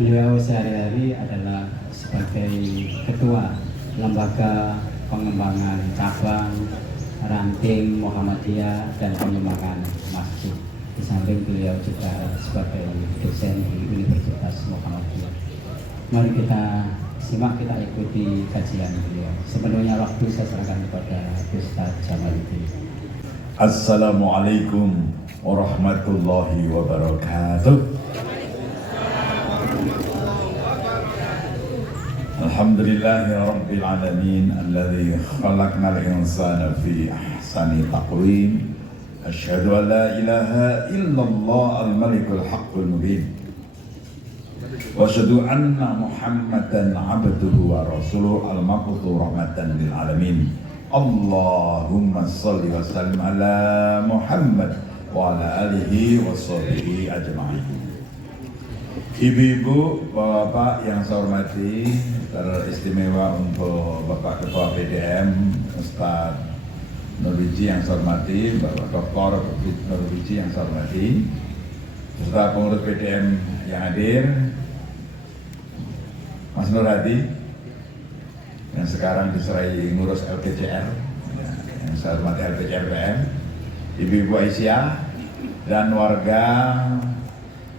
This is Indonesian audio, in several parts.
Beliau sehari-hari adalah sebagai ketua lembaga pengembangan cabang, ranting Muhammadiyah dan pengembangan masjid. Di samping beliau juga sebagai dosen di Universitas Muhammadiyah. Mari kita simak, kita ikuti kajian beliau. Sepenuhnya waktu saya serahkan kepada Ustaz Jamaluddin. Assalamualaikum warahmatullahi wabarakatuh. Alhamdulillahi rabbil alamin alladzi khalaqnal insana fi ahsani taqwim. Asyhadu an la ilaha illallah al-malikul haqqul mubin. Wa asyhadu anna Muhammadan abduhu wa rasuluhu al-mab'uts rahmatan lil alamin. Allahumma shalli wa sallim ala Muhammad wa ala alihi wa sahbihi ajma'in. Ibu-ibu, bapak-bapak yang saya hormati, teristimewa untuk Bapak Ketua PDM Ustaz Nurwiji yang saya hormati, Bapak Dr. Nurwiji yang saya hormati, serta pengurus PDM yang hadir, Mas Nur Hadi yang sekarang diserai ngurus LPCR, yang saya hormati LPCR PM, Ibu-ibu Aisyah dan warga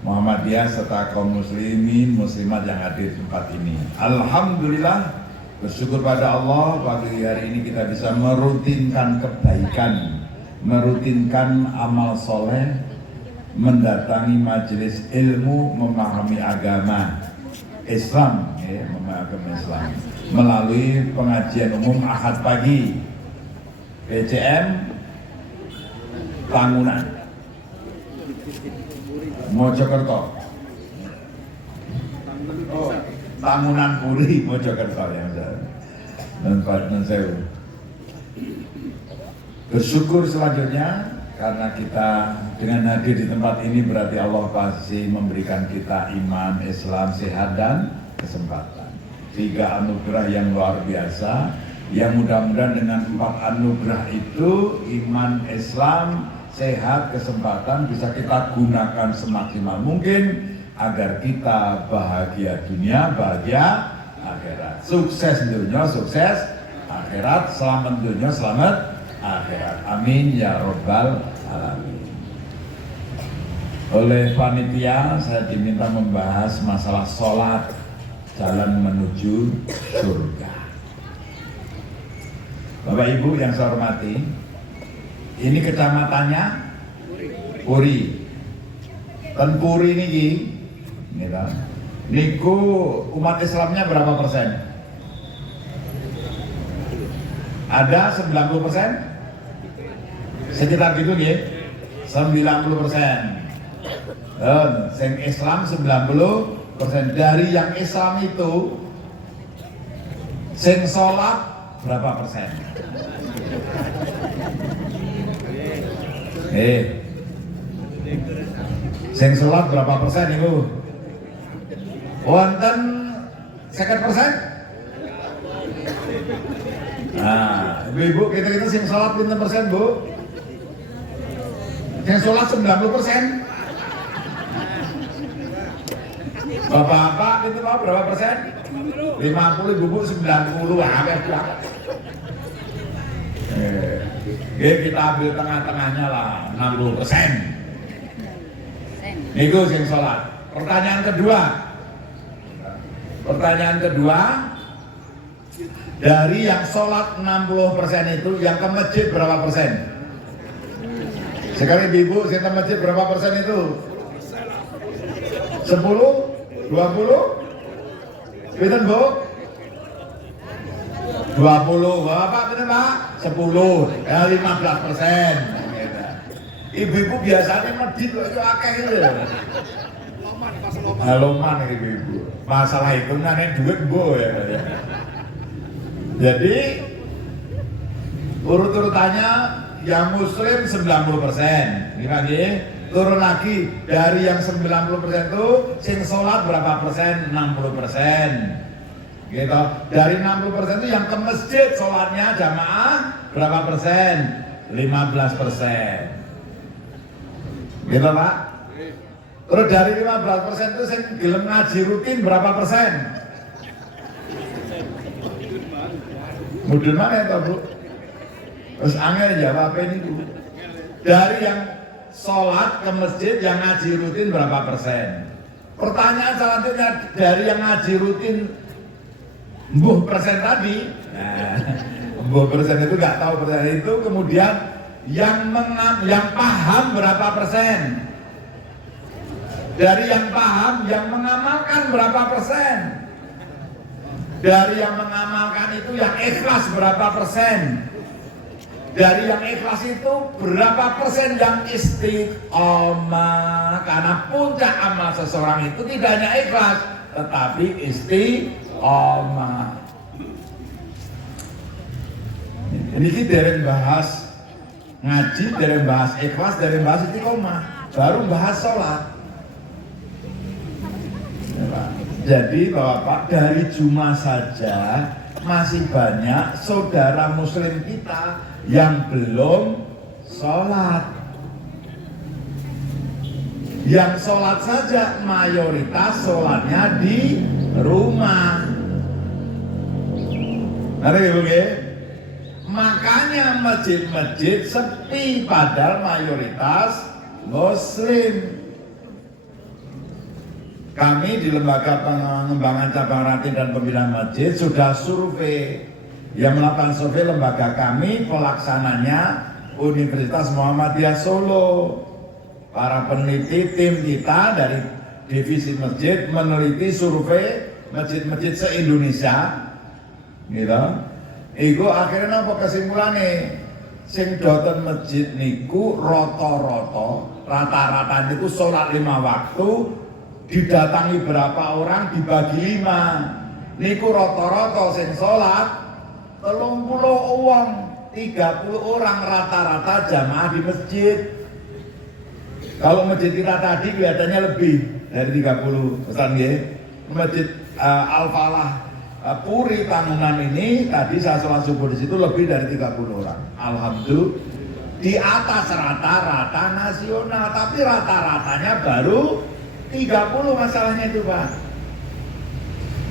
Muhammadiyah serta kaum muslimin muslimat yang hadir di tempat ini. Alhamdulillah, bersyukur pada Allah pagi hari ini kita bisa merutinkan kebaikan, merutinkan amal soleh, mendatangi majelis ilmu, memahami agama Islam, memahami agama Islam melalui pengajian umum Ahad pagi PCM Tangunan Mojokerto. Tangunan Puri Mojokerto yang saya bersyukur selanjutnya karena kita dengan hadir di tempat ini berarti Allah pasti memberikan kita iman, Islam, sehat dan kesempatan. 3 anugerah yang luar biasa yang mudah-mudahan dengan 4 anugerah itu iman, Islam, sehat, kesempatan bisa kita gunakan semaksimal mungkin agar kita bahagia dunia, bahagia akhirat. Sukses dunia, sukses akhirat, selamat dunia, selamat akhirat. Amin ya robbal alamin. Oleh panitia saya diminta membahas masalah sholat, jalan menuju surga. Bapak Ibu yang saya hormati, ini kecamatannya Puri. Dan Puri niki, niku umat Islamnya berapa persen? Ada 90%? Sekitar gitu nih, 90%. Dan sing Islam 90%. Dari yang Islam itu, sing sholat berapa persen? Sing sholat berapa persen itu? Wonten 50%? Nah, ibu-ibu kita sing sholat pinten persen, Bu? Sing sholat 90%? Bapak-bapak itu mau berapa persen? 50, ibu-ibu 90, kita ambil tengah-tengahnya lah, 60%. Niku sing sholat. Pertanyaan kedua, dari yang sholat 60% itu, yang ke masjid berapa persen? Sekali ibu, yang ke masjid berapa persen itu? 10? 20? Pinten, Bu? 20, Bapak bener Pak? 10, ya 15%. Ibu-ibu biasanya medit kok itu akeh itu. Loman ibu-ibu. Masalah itu nanya duit Bu ya. Jadi urut-urutannya yang muslim 90%. Ini lagi turun lagi dari yang 90% itu sing sholat berapa persen? 60%. Gitu. Dari 60% itu yang ke masjid sholatnya jamaah berapa persen? 15%. Gitu Pak. Terus dari 15% itu saya gelem ngaji rutin berapa persen? Mudun mana ya Bu? Terus angel jawabnya itu. Dari yang sholat ke masjid yang ngaji rutin berapa persen? Pertanyaan selanjutnya, dari yang ngaji rutin mbuh persen tadi, nah, mbuh persen itu nggak tahu persen itu, kemudian yang paham berapa persen? Dari yang paham, yang mengamalkan berapa persen? Dari yang mengamalkan itu yang ikhlas berapa persen? Dari yang ikhlas itu berapa persen yang istiqomah? Karena puncak amal seseorang itu tidak hanya ikhlas, tetapi istiqomah. Ini kita dari bahas ngaji, dari bahas ikhlas, dari bahas istiqomah, baru bahas sholat. Jadi Bapak, dari Jumat saja masih banyak saudara muslim kita yang belum sholat. Yang sholat saja mayoritas sholatnya di rumah. Ngerti ya Bu? Makanya masjid-masjid sepi padahal mayoritas muslim. Kami di Lembaga Pengembangan Cabang Ranting dan Pembinaan Masjid sudah survei. Yang melakukan survei lembaga kami, pelaksananya Universitas Muhammadiyah Solo. Para peneliti tim kita dari divisi masjid meneliti survei masjid-masjid se-Indonesia. Gitu. Iku akhirnya apa kesimpulannya? Sing doten masjid niku rata-rata niku sholat 5 waktu, didatangi berapa orang dibagi 5. Niku rata-rata sing sholat 30 uang, 30 orang rata-rata jamaah di masjid. Kalau masjid kita tadi kelihatannya lebih dari 30, pesan nggih. Masjid Al-Falah Puri Tangunan ini tadi saya sholat subuh di situ lebih dari 30 orang. Alhamdulillah di atas rata-rata nasional, tapi rata-ratanya baru 30 masalahnya itu Pak.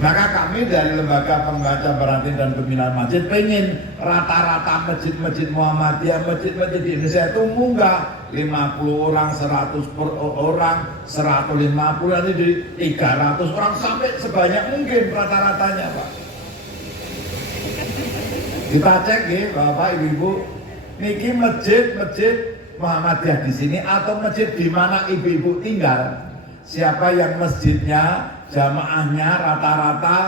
Maka kami dari Lembaga Pengembangan Ranting dan Pembinaan Masjid pengen rata-rata masjid-masjid Muhammadiyah, masjid-masjid di Indonesia itu munggah 50 orang, 100 orang, 150, nanti di 300 orang sampai sebanyak mungkin rata-ratanya Pak. Kita cek ya Bapak Ibu, niki masjid Muhammadiyah di sini atau masjid di mana ibu-ibu tinggal. Siapa yang masjidnya jamaahnya rata-rata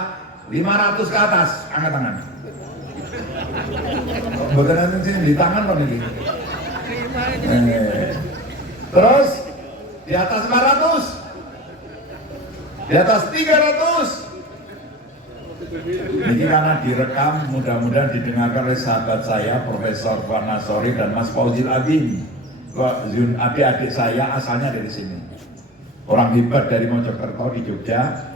500 ke atas, angkat tangan. Bukan nanti di tangan kok ini. Terus di atas 400, di atas 300. Ini karena direkam, mudah-mudahan didengarkan oleh sahabat saya, Profesor Fuad Nasori dan Mas Fauzil Adim. Adik-adik saya asalnya dari sini. Orang hebat dari Mojokerto di Jogja,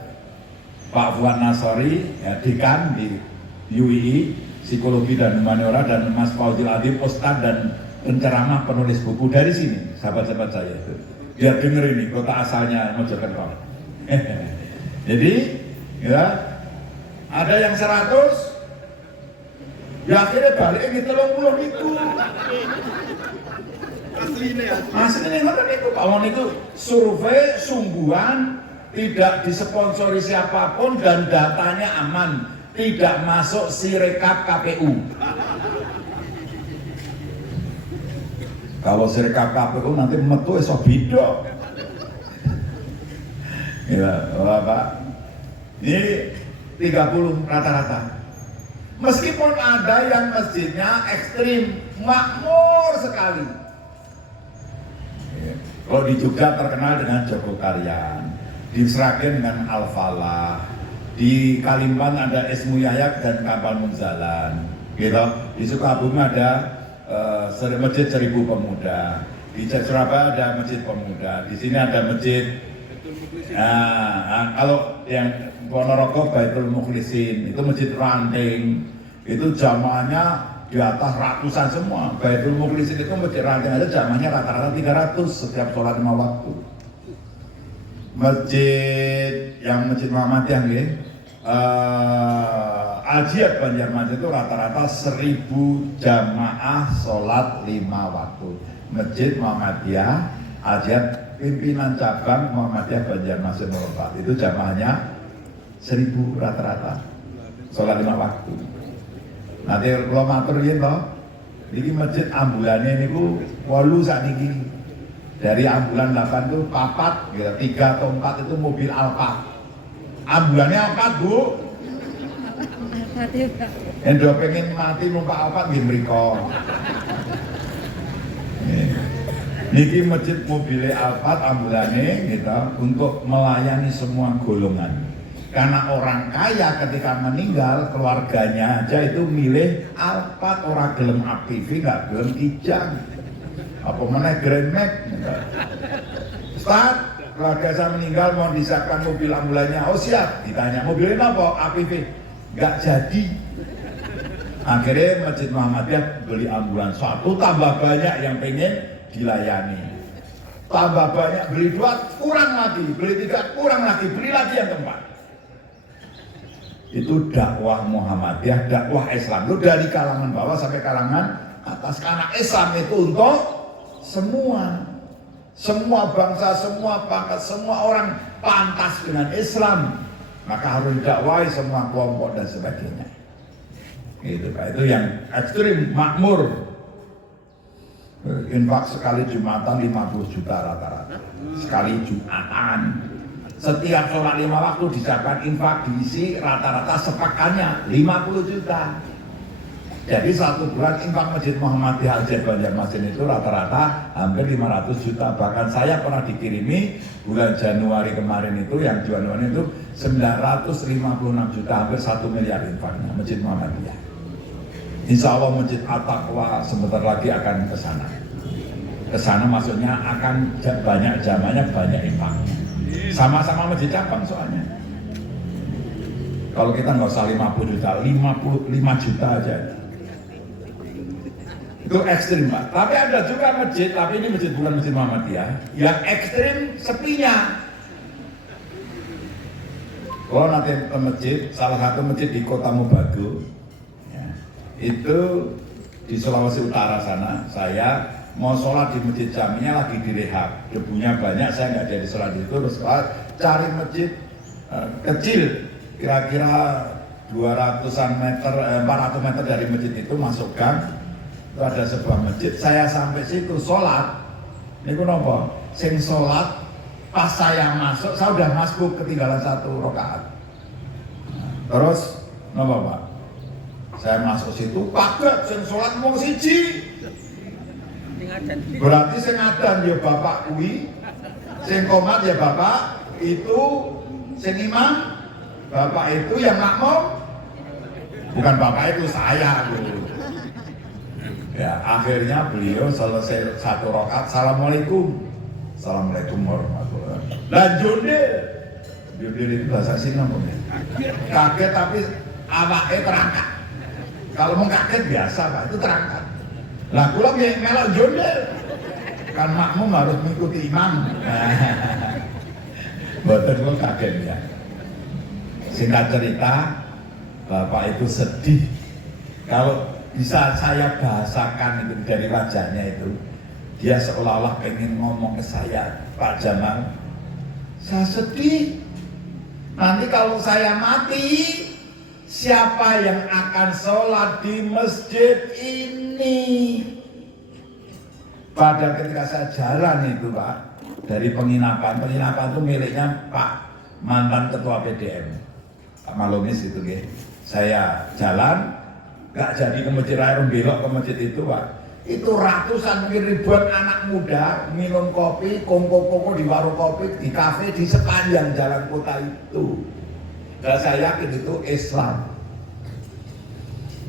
Pak Fuad Nasori, ya, dekan di UII, Psikologi dan Humaniora, dan Mas Fauzil Adim, Ustadz dan penceramah penulis buku dari sini, sahabat-sahabat saya itu. Biar denger ini, kota asalnya Mojokerto. Jadi, ya, ada yang 100, ya akhirnya balik gitu 30 itu. Aslinya ngoten itu, Pak. Itu survei sungguhan, tidak disponsori siapapun dan datanya aman, tidak masuk sirekap KPU. Kalau sirekap KPU nanti metu esok bidok. Ya, Pak. Ini 30 rata-rata. Meskipun ada yang masjidnya ekstrim, makmur sekali. Kalau di Jogja terkenal dengan Jogokarian, di Sragen dengan Al-Falah, di Kalimantan ada Ismu Yayak dan Kapal Munzalan, gitu. Di Sukabumi ada Masjid 1000 Pemuda, di Surabaya ada Masjid Pemuda, di sini ada Masjid. Kalau yang Ponorogo Baitul Mukhlisin, itu Masjid Ranting, itu jamaahnya di atas ratusan semua. Baitul Mukhlisin itu masjid ranting aja jamaahnya rata-rata 300 setiap sholat 5 waktu. Masjid Muhammadiyah nggih. Al-Jihad Banjarmasin itu rata-rata 1000 jamaah sholat 5 waktu. Masjid Muhammadiyah Al-Jihad pimpinan cabang Muhammadiyah Banjarmasin Nomor 4 itu jamaahnya 1000 rata-rata sholat 5 waktu. Nanti kalau matur ini toh, ini masjid ambulannya ini ku 8 saat ini. Dari ambulan 8 itu 4, ya, 3 atau 4 itu mobil Alphard. Ambulannya Alphard Bu. Yang pengen mati numpak Alphard nggih mriko. Niki masjid mobil Alphard ambulannya gitu untuk melayani semua golongan. Karena orang kaya ketika meninggal keluarganya aja itu milih Alphard, orang gelem APV nggak gelem Kijang. Apa mana Grand Max? Ustaz, keluarga saya meninggal mau disiapkan mobil ambulannya. Oh siap. Ditanya mobilnya apa? APV. Nggak jadi. Akhirnya Masjid Muhammadiyah beli ambulan satu, tambah banyak yang pengen dilayani. Tambah banyak beli 2 kurang lagi, beli 3 kurang lagi, beli lagi yang keempat. Itu dakwah Muhammadiyah, dakwah Islam. Itu dari kalangan bawah sampai kalangan atas. Karena Islam itu untuk semua bangsa, semua pangkat, semua orang pantas dengan Islam. Maka harus didakwahi semua kelompok dan sebagainya. Gitu Pak. Itu yang ekstrim, makmur. Infak sekali Jumatan 50 juta rata-rata. Sekali Jumatan. Setiap sholat 5 waktu disiapkan infak diisi rata-rata sepekannya 50 juta. Jadi 1 bulan infak Masjid Muhammadiyah Al-Jihad Banjarmasin itu rata-rata hampir 500 juta. Bahkan saya pernah dikirimi bulan Januari kemarin itu, yang Januari itu 956 juta, hampir 1 miliar infaknya Masjid Muhammadiyah. Insya Allah Masjid At-Taqwa sebentar lagi akan ke sana. Ke sana maksudnya akan banyak jamannya, banyak infaknya. Sama-sama masjid cabang soalnya. Kalau kita nggak usah 50 juta, 55 juta aja. Itu ekstrim Pak. Tapi ada juga masjid, tapi ini masjid bukan Masjid Muhammadiyah, yang ekstrim sepinya. Kalau nanti ke masjid, salah satu masjid di Kota Mobagu, ya, itu di Sulawesi Utara sana, saya mau sholat di masjid jaminya lagi direhab, debunya banyak, saya nggak jadi sholat di situ, terus cari masjid kecil, kira-kira 200-an meter, 400 meter dari masjid itu masuk gang, itu ada sebuah masjid, saya sampai situ sholat, ini kenapa? Sing sholat, pas saya masuk, saya udah masuk ketinggalan 1 rakaat. Terus, kenapa Pak? Saya masuk situ, padat, sing sholat mau siji. Berarti sing adan ya bapak kuwi, sing komat ya bapak, itu sing imam, bapak itu yang makmum, bukan bapak itu saya dulu. Ya akhirnya beliau selesai 1 rakaat, assalamualaikum, assalamualaikum warahmatullahi wabarakatuh. Dan jundil itu bahasa sini namanya. Kaget tapi awake terangkat. Kalau mau kaget biasa Pak, itu terangkat. Lah kula nggih melok jundil. Kan makmum harus mengikuti imam. Mboten kula kaget ya. Singkat cerita, bapak itu sedih. Kalau bisa saya bahasakan itu dari wajahnya itu, dia seolah-olah pengen ngomong ke saya, Pak Jamal, saya sedih. Nanti kalau saya mati, siapa yang akan sholat di masjid ini? Pada ketika saya jalan itu Pak, dari penginapan itu miliknya Pak mantan ketua PDM, Pak Malumis itu ya. Saya jalan, gak jadi ke masjid raya, belok ke masjid itu Pak. Itu ratusan mungkin ribuan anak muda minum kopi, kongko-kongko di warung kopi, di kafe di sepanjang jalan kota itu. Dan saya yakin itu Islam.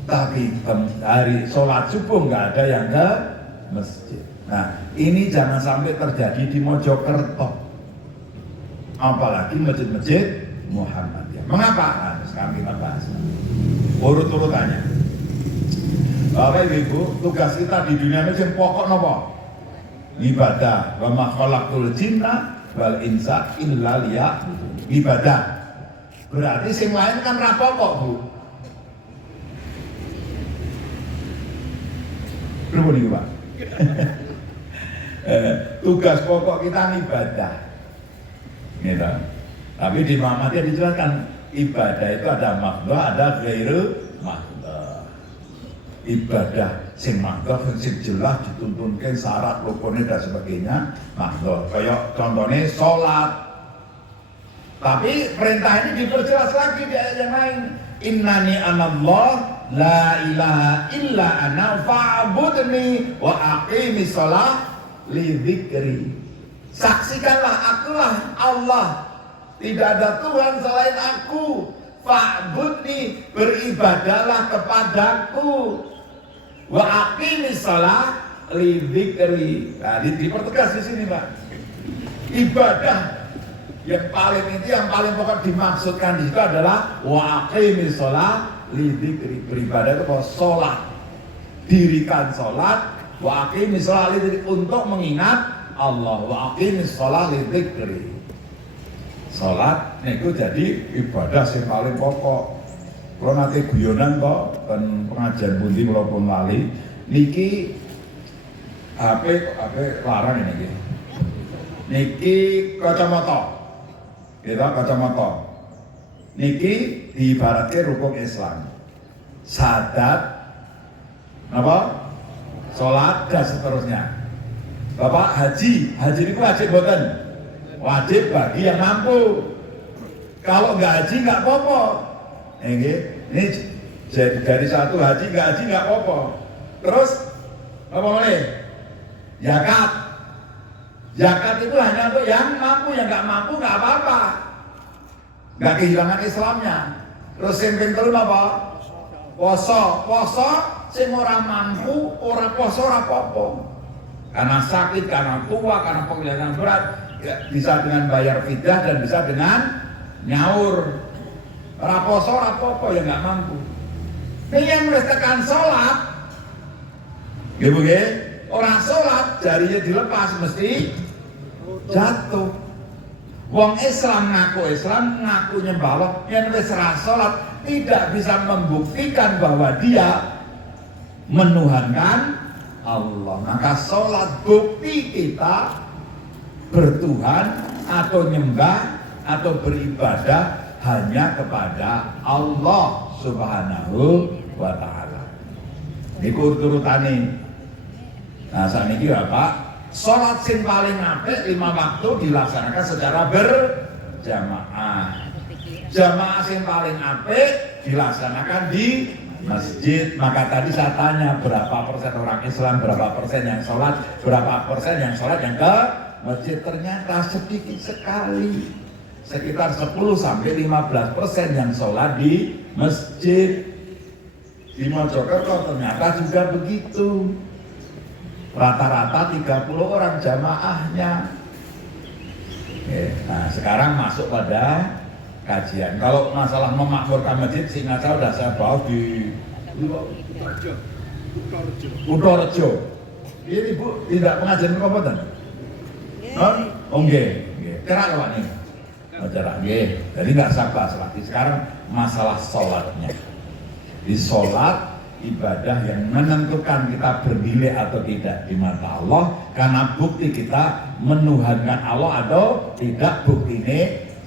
Tapi hari sholat subuh nggak ada yang ke masjid. Nah ini jangan sampai terjadi di Mojokerto, apalagi masjid-masjid Muhammadiyah. Mengapa? Nah, sekarang kita bahas urut-urutannya. Bapak Ibu, tugas kita di dunia ini yang pokok nopo? Ibadah. Wa ma khalaqtul jinna wal insa illa liya ibadah. Berarti sing lain kan ra pokok, Bu. Berapa nih, Pak? Tugas pokok kita ibadah. Gitu. Tapi di Muhammadiyah dijelaskan ibadah itu ada makhluk, ada ghairu makhluk. Ibadah sing makhluk sing jelas dituntunkan syarat rukunnya dan sebagainya makhluk. Kayak contohnya sholat. Tapi perintah ini diperjelas lagi di ayat yang lain. Innani anallah la ilaha illa ana fa'budni wa aqimis shalah li dzikri. Saksikanlah akulah Allah, tidak ada Tuhan selain aku. Fa'budni, beribadahlah kepadaku. Wa aqimis shalah li dzikri. Nah, dipertegas di sini, Pak. Ibadah yang paling inti, yang paling pokok dimaksudkan di situ adalah wa aqimis shalah li dzikri. Beribadah itu sholat, dirikan sholat, wa aqimis shalah li dzikri, untuk mengingat Allah. Wa aqimis shalah li dzikri. Sholat niku jadi ibadah yang paling pokok. Kalau nanti guyonan kok dan pengajian pundi kula pun lali niki HP larang ini. Niki kacamata. Kita kacamata. Niki diibaratkan rukun Islam. Syahadat, apa? Sholat dan seterusnya. Bapak haji itu wajib boten? Wajib bagi yang mampu. Kalau nggak haji nggak apa-apa. Ini jadi dari satu haji nggak apa-apa. Terus apa lagi? Zakat. Zakat itu hanya untuk yang mampu, yang nggak mampu nggak apa-apa. Nggak kehilangan Islamnya. Terus yang kedua apa? Poso sing ora mampu, ora poso ora apa-apa. Karena sakit, karena tua, karena penghilangan berat, bisa dengan bayar fidyah dan bisa dengan nyaur. Ora poso ora apa-apa ya nggak mampu. Ini yang wis tekan salat. Nggih Bu nggih? Orang salat jarinya dilepas mesti jatuh. Wong Islam ngaku nyembah Allah, yang wis ra salat tidak bisa membuktikan bahwa dia menuhankan Allah. Maka salat bukti kita bertuhan atau nyembah atau beribadah hanya kepada Allah Subhanahu wa ta'ala. Ini urut-urutane. Nah, saat ini Bapak, sholat sing paling apik 5 waktu dilaksanakan secara berjamaah. Jamaah sing paling apik dilaksanakan di masjid. Maka tadi saya tanya berapa persen orang Islam, berapa persen yang sholat, berapa persen yang sholat yang ke masjid. Ternyata sedikit sekali, sekitar 10-15% yang sholat di masjid. Di Mojokerto ternyata juga begitu. Rata-rata 30 orang jamaahnya. Nah, sekarang masuk pada kajian. Kalau masalah memakmurkan masjid, seingat saya sudah saya bawa di Kutorejo. Ini Bu, tidak pengajian kompeten? Oh nggih, cerak Pak nih. Cerak nggih. Jadi nggak sabar lagi. Sekarang masalah sholatnya. Di sholat ibadah yang menentukan kita bernilai atau tidak di mata Allah, karena bukti kita menuhankan Allah atau tidak, bukti ini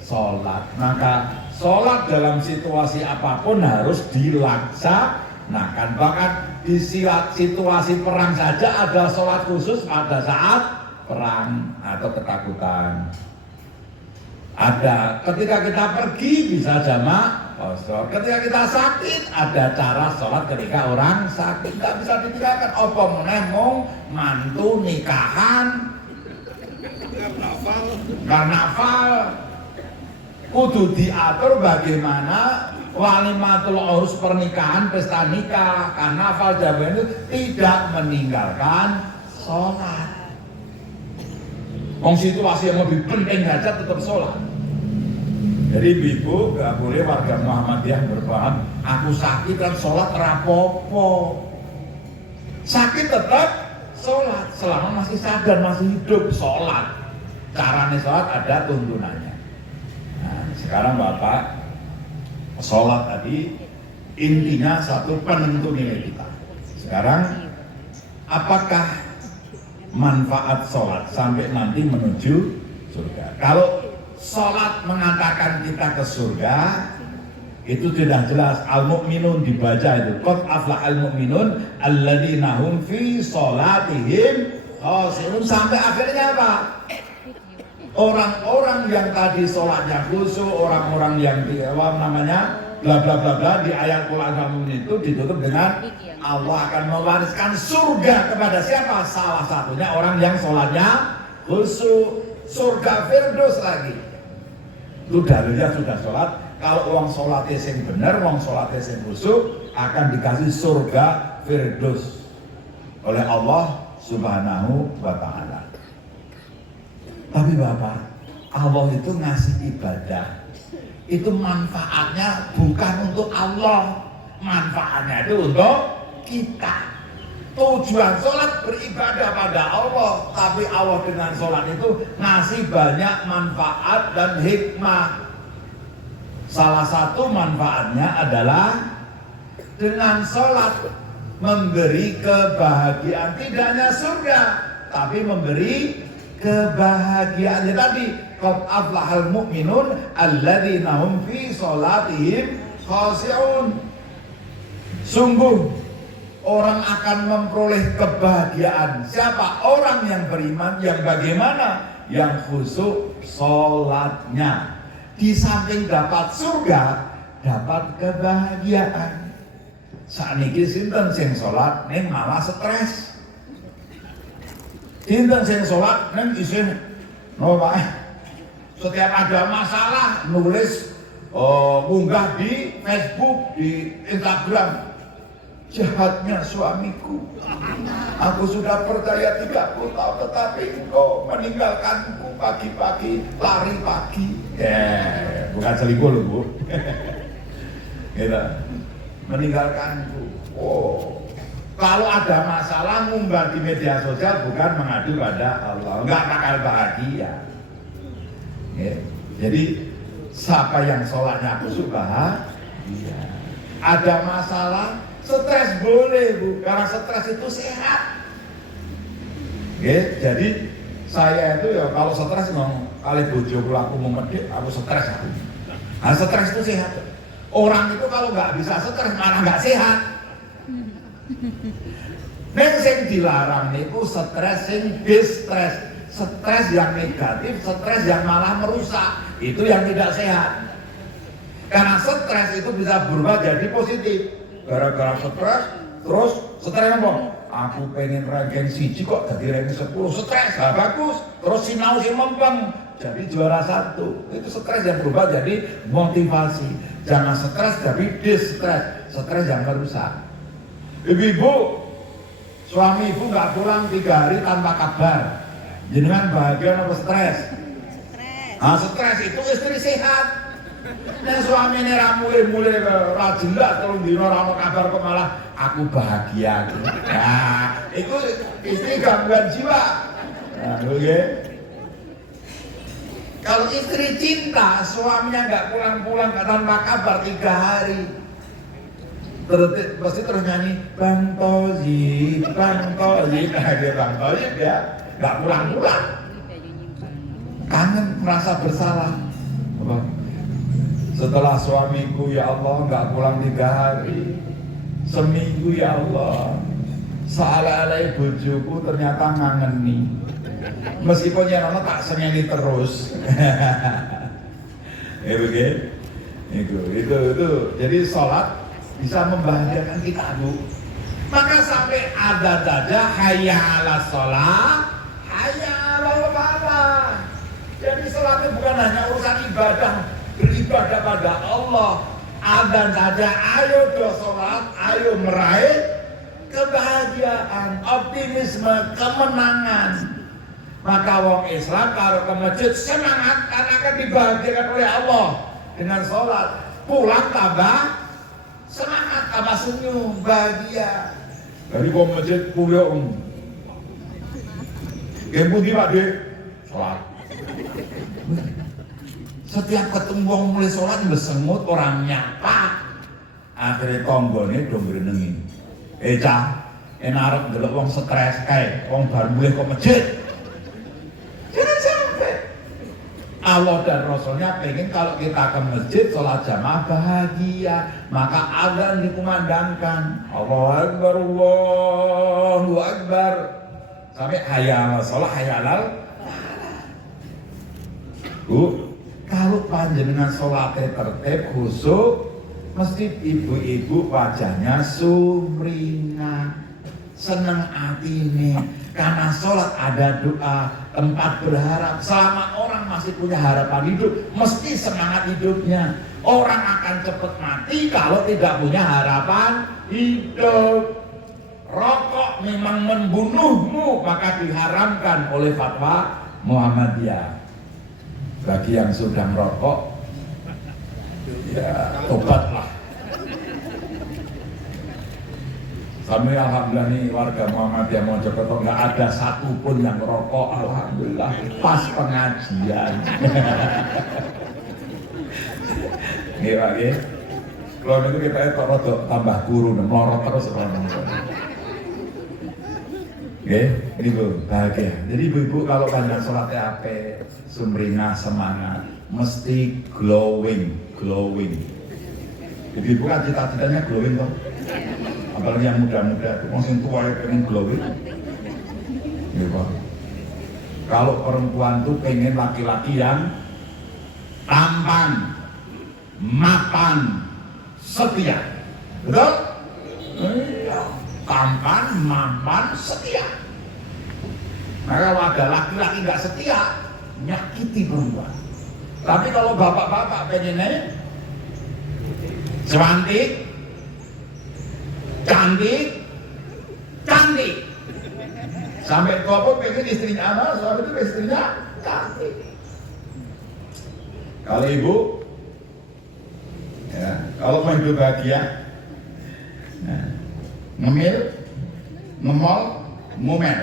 sholat. Maka sholat dalam situasi apapun harus dilaksanakan. Bahkan di situasi perang saja ada sholat khusus pada saat perang atau ketakutan. Ada ketika kita pergi bisa jamak kosor. Ketika kita sakit ada cara sholat ketika orang sakit. Nggak bisa ditinggalkan. Apa meneh mung mantu nikahan, karnaval, kudu diatur bagaimana walimatul urus pernikahan, pesta nikah, karnaval jawaban itu tidak meninggalkan sholat. Wong situasi yang lebih penting saja tetap sholat. Jadi ibu gak boleh warga Muhammadiyah berpaham, aku sakit dan sholat rapopo. Sakit tetap sholat, selama masih sadar, masih hidup sholat. caranya sholat ada tuntunannya. Nah, sekarang Bapak, sholat tadi intinya satu penentu nilai kita. Sekarang apakah manfaat sholat sampai nanti menuju surga? Kalau sholat mengantarkan kita ke surga, itu sudah jelas. Al-mu'minun dibaca itu, qad aflahal mu'minun alladzina hum fi sholatihim khashi'un, sampai akhirnya apa? Orang-orang yang tadi sholatnya khusyuk, orang-orang yang di bla bla bla bla di ayat Quran itu ditutup dengan Allah akan mewariskan surga kepada siapa? Salah satunya orang yang sholatnya khusyuk, surga firdaus lagi. Itu dalilnya sudah sholat. Kalau orang sholatnya yang benar, orang sholatnya yang khusyuk, akan dikasih surga firdaus oleh Allah Subhanahu wa ta'ala. Tapi Bapak, Allah itu ngasih ibadah, itu manfaatnya bukan untuk Allah, manfaatnya itu untuk kita. Tujuan sholat beribadah pada Allah, tapi Allah dengan sholat itu ngasih banyak manfaat dan hikmah. Salah satu manfaatnya adalah dengan sholat memberi kebahagiaan, tidak hanya surga, tapi memberi kebahagiaan. Tadi qad aflahal mu'minun alladzina hum fi sholatihim khashi'un. Sungguh orang akan memperoleh kebahagiaan. Siapa? Orang yang beriman. Yang bagaimana? Yang khusyuk sholatnya. Di samping dapat surga, dapat kebahagiaan. Sakniki sinten sing sholat ning malah stres. Sinten sing sholat ning isin setiap ada masalah nulis munggah di Facebook, di Instagram. Jahatnya suamiku, aku sudah percaya 30 tahun tetapi engkau meninggalkanku pagi-pagi, lari pagi. Bukan selingkuh loh Bu. Gitu. Meninggalkanku. Oh, kalau ada masalah ngumbar di media sosial bukan mengadu pada Allah, enggak bakal bahagia. Jadi siapa yang sholatnya khusyuk bahagia. Ada masalah, stres boleh Bu, karena stres itu sehat. Jadi saya itu ya kalau stres kali bojoku aku mau medit, aku stres aku. Nah, stres itu sehat. Orang itu kalau nggak bisa stres malah nggak sehat. Neng sing dilarang niku stres sing distress, stres yang negatif, stres yang malah merusak, itu yang tidak sehat. Karena stres itu bisa berubah jadi positif. Gara-gara stres, terus stres apa? Aku pengen ranking 1 kok jadi ranking 10, stres, nah bagus. Terus sinau si mempeng, jadi juara 1. Itu stres yang berubah jadi motivasi. Jangan stres tapi distress, stres yang merusak. Ibu-ibu, suami ibu nggak pulang 3 hari tanpa kabar. Jenengan bahagia apa stres? Nah, stres itu istri sehat. Nah, suami ini mulai rajin lah, kalau dino rano kabar kok malah aku bahagia. Nah, itu istri gangguan jiwa. Nah, oke. Kalau istri cinta, suaminya nggak pulang-pulang tanpa kabar 3 hari, pasti terus nyanyi Bang Tozi, Bang Tozi, nah dia Bang Tozi ya nggak pulang-pulang, kangen, merasa bersalah. Apa? Setelah suamiku ya Allah nggak pulang 3 hari, seminggu ya Allah, sealai-alai bojoku ternyata ngangeni. Meskipun ya Allah tak seneni terus. Itu. Jadi sholat bisa membahagiakan kita Bu. Maka sampai ada saja hayya 'alas sholat, hayya 'alal falah. Jadi sholat itu bukan hanya urusan ibadah, beribadah pada Allah. Adzan saja, ayo do sholat, ayo meraih kebahagiaan, optimisme, kemenangan. Maka wong Islam kalau ke masjid semangat karena akan dibahagiakan oleh Allah dengan sholat. Pulang tambah semangat, tambah senyum, bahagia. Jadi kok masjid pulang. Yang putih Pak Dek, sholat. Setiap ketemu wong mulai sholat besengut orang nyapa. Akhirnya tonggone dong ngrenengi. Cah, enak arep ndelok wong stres kae, wong bar mulai kok masjid. Jangan sampai. Allah dan Rasulnya pengen kalau kita ke masjid sholat jamaah bahagia, maka azan dikumandangkan. Allahu Akbar, Allahu Akbar. Sampai hayya ala sholat, hayya alal. Kalau panjenengan sholatnya tertib khusyuk, mesti ibu-ibu wajahnya sumringah, seneng atine, karena sholat ada doa, tempat berharap. Selama orang masih punya harapan hidup, mesti semangat hidupnya. Orang akan cepat mati kalau tidak punya harapan hidup. Rokok memang membunuhmu, maka diharamkan oleh fatwa Muhammadiyah. Bagi yang sudah merokok, ya tobatlah. Kami alhamdulillah nih warga Muhammadiyah Mojokerto nggak ada satupun yang merokok, alhamdulillah. Pas pengajian. Nih lagi, kalau itu kita itu rodok tambah guru, melorot terus orang. Oke, ini Bu, bahagia. Jadi ibu-ibu kalau panjang sholatnya apa, sumringah, semangat, mesti glowing. Ibu-ibu kan cita-citanya glowing toh. Apalagi yang muda-muda, orang tua yang pengen glowing. Gitu. Kalau perempuan tuh pengen laki-laki yang tampan, mapan, setia. Betul? Iya. Tampan, mapan, setia. Nah kalau ada laki-laki nggak setia, nyakiti perempuan. Tapi kalau bapak-bapak pengennya cantik, sampai tua pun pengen istrinya anak, suami itu istrinya cantik. Kalau ibu, ya, kalau mau hidup bahagia, nah, ngemil, ngemol, ngomel.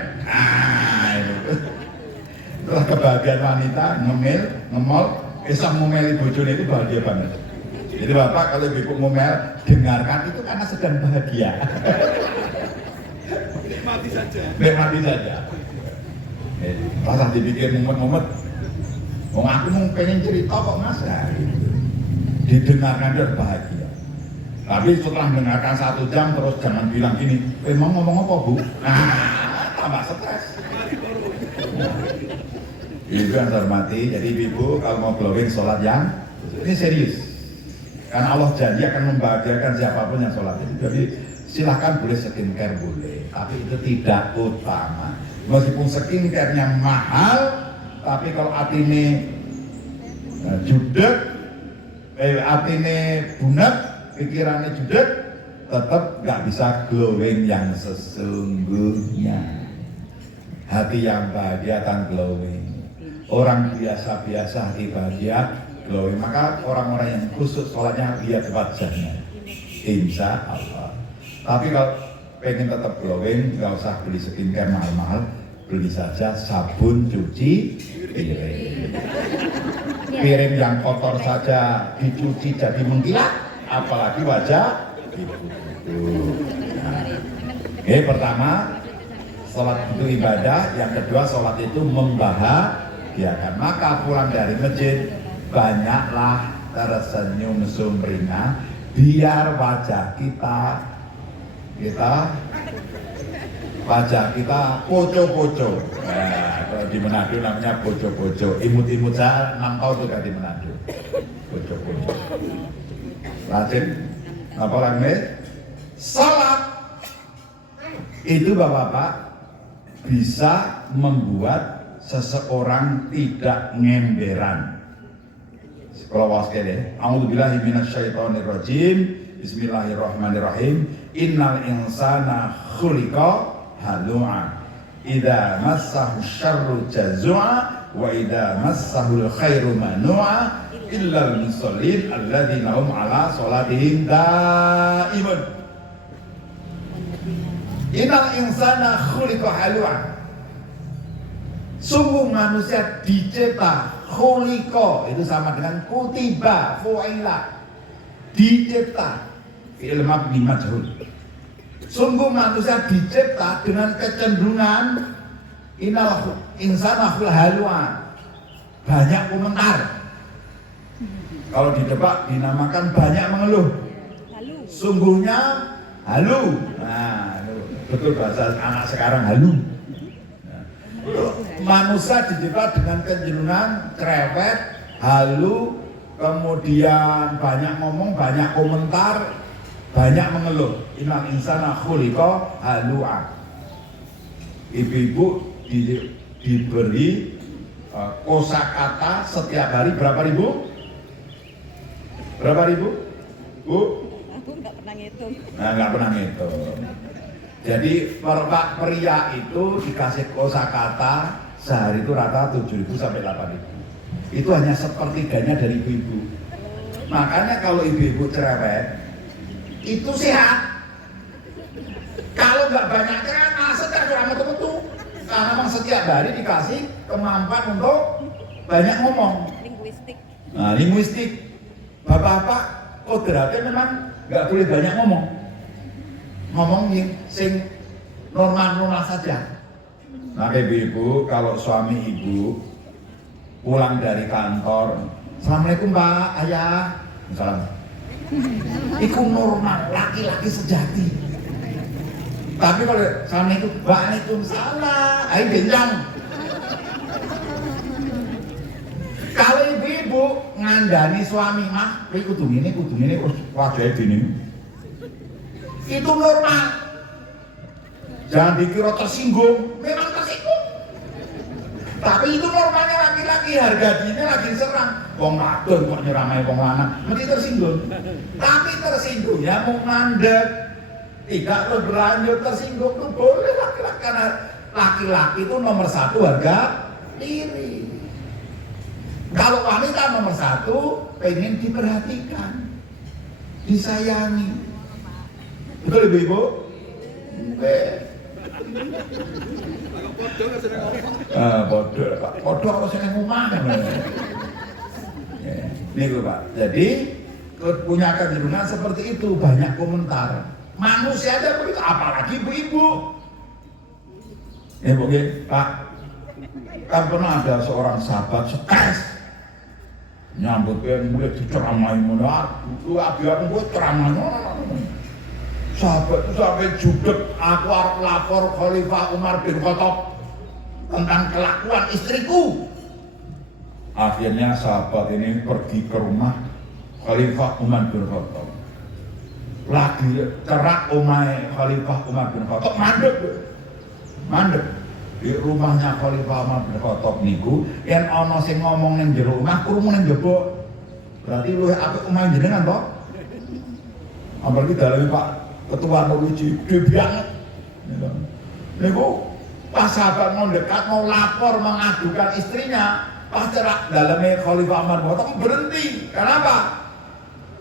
Itulah kebahagiaan wanita, ngemil, ngemol, kisah ngomeli bojone itu bahagia banget. Jadi bapak kalau ibu ngomel, dengarkan itu karena sedang bahagia. Nikmati saja. Pasal dipikir mumet-mumet, aku mau pengen cerita kok mas, nah, gitu. Didengarkan dan bahagia. Tapi setelah mendengarkan 1 jam terus jangan bilang gini, emang ngomong apa Bu? Tambah stres. Ibu yang hormati, jadi ibu kalau mau glowing sholat yang ini serius. Karena Allah janji akan membahagiakan siapapun yang sholat itu. Jadi silahkan boleh skincare boleh, tapi itu tidak utama. Meskipun skincare-nya mahal, tapi kalau atine judek, atine bunet, pikirannya judek, tetap nggak bisa glowing yang sesungguhnya. Hati yang bahagia akan glowing. Orang biasa-biasa hati bahagia glowing. Maka orang-orang yang khusus sholatnya lihat wajahnya, insya Allah. Tapi kalau pengen tetap glowing, nggak usah beli skincare mahal-mahal, beli saja sabun cuci piring. Piring yang kotor saja dicuci jadi mengkilat, apalagi wajah Oke, pertama sholat itu ibadah, yang kedua sholat itu membahagiakan. Maka pulang dari masjid banyaklah tersenyum sumringah, biar wajah kita poco-poco. Nah, kalau di Manado namanya poco-poco. Imut-imut saya 6 tahun juga di Manado. Poco-poco. Rajin, apa lagi? Salat itu bapak-bapak bisa membuat seseorang tidak ngemberan. Kalau waskede, a'udzubillahi minasyaitonirrajim. Bismillahirrahmanirrahim. Innal insana khuliqa halu'a. Idza massahu syarru jazua wa idza massahu khairu manu'a illal musallin alladzina hum ala sholatihim daimun. Innal insana khuliqa halu'a. Sungguh manusia dicipta, khuliqa itu sama dengan kutiba, fu'ila, dicipta, fi'il mabni majhul. Sungguh manusia dicipta dengan kecenderungan innal insana halwa, banyak komentar. Kalau di depan dinamakan banyak mengeluh. Sungguhnya halu. Nah, betul bahasa anak sekarang halu. Manusia dicipta dengan kecenderungan cerewet, halu, kemudian banyak ngomong, banyak komentar, banyak mengeluh. Innal insana khuliqa halu'a. Ibu-ibu diberi kosakata setiap hari berapa ribu? Berapa ribu? Bu? Aku nggak pernah ngitung. Nah, nggak pernah ngitung. Jadi pria itu dikasih kosakata sehari itu rata 7.000 sampai 8.000. Itu hanya sepertiganya dari ibu-ibu. Makanya kalau ibu-ibu cerewet itu sehat. Kalau nggak banyak cerewet malah stres sama betul. Karena memang setiap hari dikasih kemampuan untuk banyak ngomong. Linguistik. Nah, linguistik. Bapak-bapak kodratnya memang nggak boleh banyak ngomong. Ngomong sing normal-normal saja. Nah, ibu-ibu kalau suami ibu pulang dari kantor, assalamualaikum Pak, Ayah, salam. Itu normal, laki-laki sejati. Tapi kalau assalamualaikum, waalaikumsalam, ayo benjang. Kalau ibu-ibu ngandani suami mah, kudu ini, wajahnya gini. Itu normal. Jangan dikira tersinggung, memang tersinggung. Tapi itu normalnya laki-laki, harga dirinya lagi serang. Wong wadon kok nyeramai wong lanang, mesti tersinggung. Tapi tersinggungnya mau mandek, tidak berlanjut tersinggung itu boleh laki-laki, karena laki-laki itu nomor satu harga diri. Kalau wanita nomor satu pengen diperhatikan, disayangi. Betul ibu-ibu? Bodoh kalau saya ngomong. Nih Pak. Jadi punya kecenderungan seperti itu, banyak komentar. Manusia aja begitu, apalagi ibu-ibu. Ya Bu, Pak. Kan pernah ada seorang sahabat stres. Nyambut mulai diceramai menolak. Lu abi-abi gue ceramai. Sahabat itu sampai judek, aku harus lapor Khalifah Umar bin Khattab tentang kelakuan istriku. Akhirnya sahabat ini pergi ke rumah Khalifah Umar bin Khattab. Lagi cerak umai Khalifah Umar bin Khattab, mandek di rumahnya Khalifah Umar bin Khattab niku, yang ana sing ngomong ning jero omah, krungu ning jaba. Berarti luwih apik omah jenengan toh? Apalagi daleme Pak Ketua Norwiji, gede banget. Niku pas sahabat mau dekat, mau lapor, mengadukan istrinya, pas cerak dalamnya Khalifah Umar bin Khattab berhenti. Kenapa?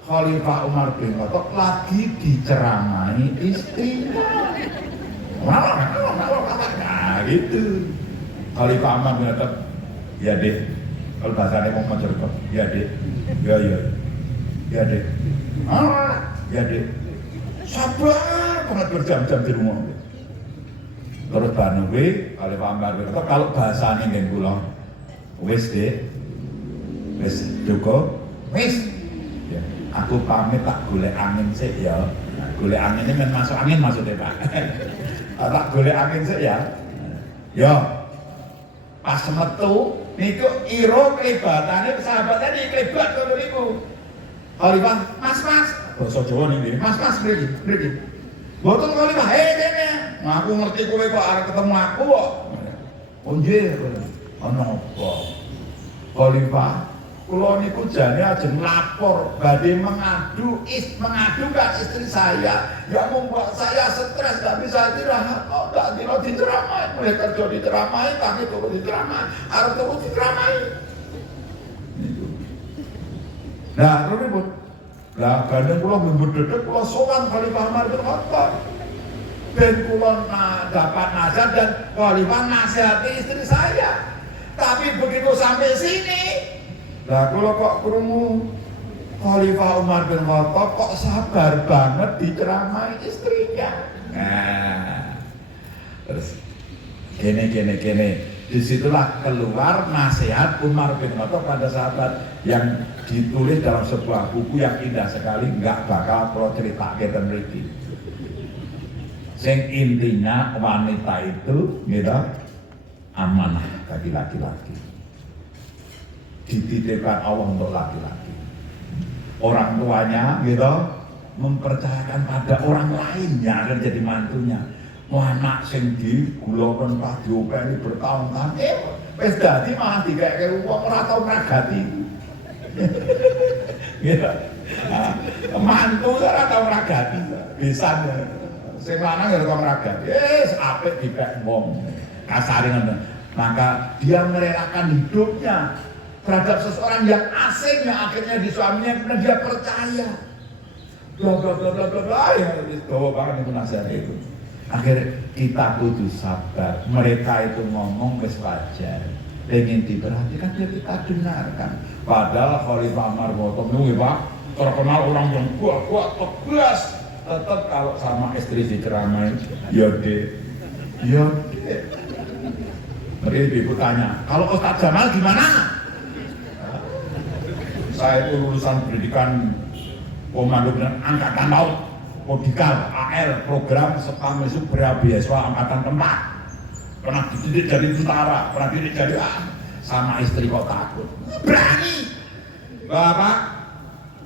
Khalifah Umar bin Khattab lagi diceramai istrinya. Nah gitu. Khalifah Umar bin Khattab, ya dek, kalau bahasanya mau menceritakan, ya dek, ya dek, ya dek. Sabar banget berjam-jam di rumah. Terus bareng kuwi Khalifah Umar bin Khattab kalau bahasane ngen kula wis Dik, wis cukup, wis. Ya, aku pamit tak golek angin sik ya. Golek angin ini men masuk angin maksudnya Pak. Tak golek angin sik ya. Ya. Pas metu niku ira klebatane sahabat tadi klebat karo niku. Khalifah, Mas, basa Jawa ning Mas mriki. Boten Khalifah, dene. Nah, aku ngerti kowe kok arep ketemu aku kok. Oh nggih, ana apa? Khalifah, kula niku jane ajeng lapor badhe mengadukan istri saya yang membuat saya stres, gak bisa istirahat. Oh, gak diceramai, mulai kerja diceramai, kaki turun diceramai, arep turun diceramai. Nah, ribut. Lah, kadang kula belum berdedek, kula sowan Khalifah Umar bin Khattab. Ben kula dapat nasihat dan khalifah nasihati istri saya. Tapi begitu sampai sini, lah kula kok krungu Khalifah Umar bin Khattab kok sabar banget diceramai istrinya. Nah, terus gini. Disitulah keluar nasihat Umar bin Khattab pada sahabat yang ditulis dalam sebuah buku yang indah sekali, nggak bakal kalau cerita kita mriki. Sing intinya wanita itu gitu amanah bagi laki-laki, dititipkan Allah untuk laki-laki. Orang tuanya gitu mempercayakan pada orang lain yang akan jadi mantunya. Anak sing digulokon pas diopeni bertahun-tahun wis dadi malah dikeke wong ora tau ngragati. Gitu. Mantu ora tau ngragati. Bisane sing lanang ya tau ngragati. Apik dipek wong. Kasare ngono. Maka dia merelakan hidupnya terhadap seseorang yang asing yang akhirnya di suaminya karena dia percaya. Bla ya itu banget itu nasihat itu. Akhirnya kita kudu sabar. Mereka itu ngomong wis wajar, pengen diperhatikan ya kita dengarkan. Padahal Khalifah Umar bin Khattab itu Pak terkenal orang yang kuat tegas. Tetap kalau sama istri diceramain, yode. Mereka ibu tanya, kalau Ustaz Jamal gimana? Saya itu lulusan pendidikan Komando Angkatan Laut, Kodikal, AL, program Sepamesuk beasiswa Angkatan Tempat. Pernah dididik jadi tentara, pernah dididik jadi sama istri kok takut. Berani, Bapak,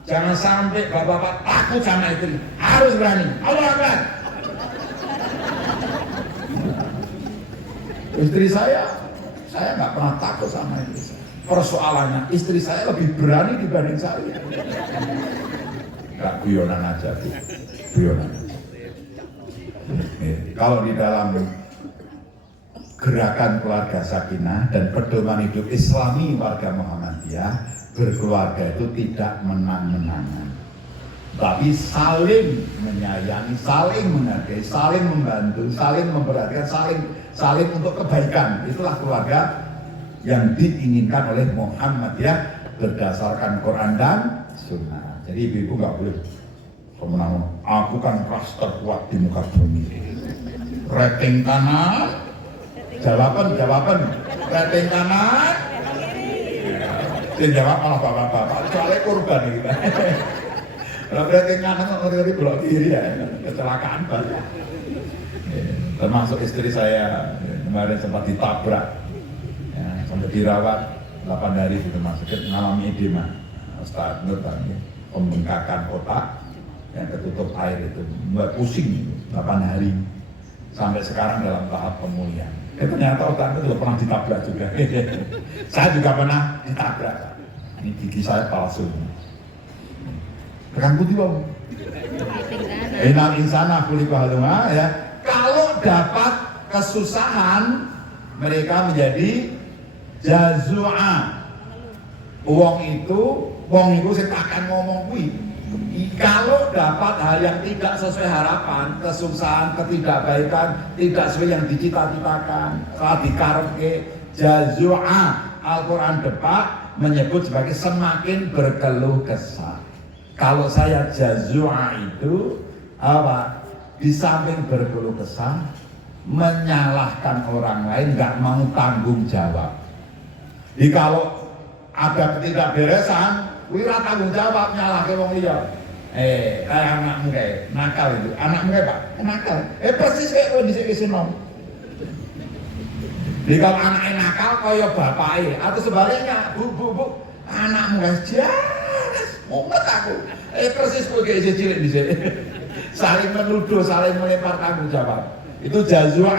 jangan sampai Bapak takut sama istri, harus berani. Allah Akbar. Istri saya nggak pernah takut sama istri saya. Persoalannya istri saya lebih berani dibanding saya. Nggak guyonan aja, guyonan. Kalau di dalam gerakan keluarga sakinah dan pedoman hidup Islami warga Muhammadiyah, berkeluarga itu tidak menang-menangan, tapi saling menyayangi, saling menghargai, saling membantu, saling memperhatikan, saling untuk kebaikan. Itulah keluarga yang diinginkan oleh Muhammadiyah berdasarkan Quran dan Sunnah. Jadi ibu-ibu nggak boleh kemenangan. Aku kan kelas terkuat di muka bumi. Rating kanan, jawaban. Rating kanan, jawab malah bapak-bapak. Soalnya korban kita. Kalau rating kanan ngeri belok kiri ya, kecelakaan banyak. Termasuk istri saya kemarin sempat ditabrak, ya, sampai dirawat 8 hari di rumah sakit mengalami edema. Ustaz Nur tadi pembengkakan otak yang tertutup air itu membuat pusing 8 hari sampai sekarang dalam tahap pemulihan. Ternyata otak itu juga pernah ditabrak juga. Saya juga pernah ditabrak. Ini gigi saya palsu. Rekan putih bang. Inal insana khuliqa halu'a ya. Kalau dapat kesusahan mereka menjadi jazua. Wong itu saya akan ngomong kuwi. Kalau dapat hal yang tidak sesuai harapan, kesusahan, ketidakbaikan, tidak sesuai yang dicita-citakan, dikarepke, jazua. Al-Quran depak menyebut sebagai semakin berkeluh kesah. Kalau saya jazua itu apa? Di samping berkeluh kesah, menyalahkan orang lain, nggak mau tanggung jawab. Jadi kalau ada ketidakberesan, wira tanggung jawab nyalahke wong liya. Kayak anakmu kayak nakal itu. Anakmu kayak Pak, nakal. Persis kayak kowe dhisik sino. Jadi kalau anaknya nakal kaya bapaknya atau sebaliknya, bu, anakmu guys jelas, mumet aku. Persis kowe kayak cilik dhisik. Saling menuduh, saling melempar tanggung jawab. Itu jazua.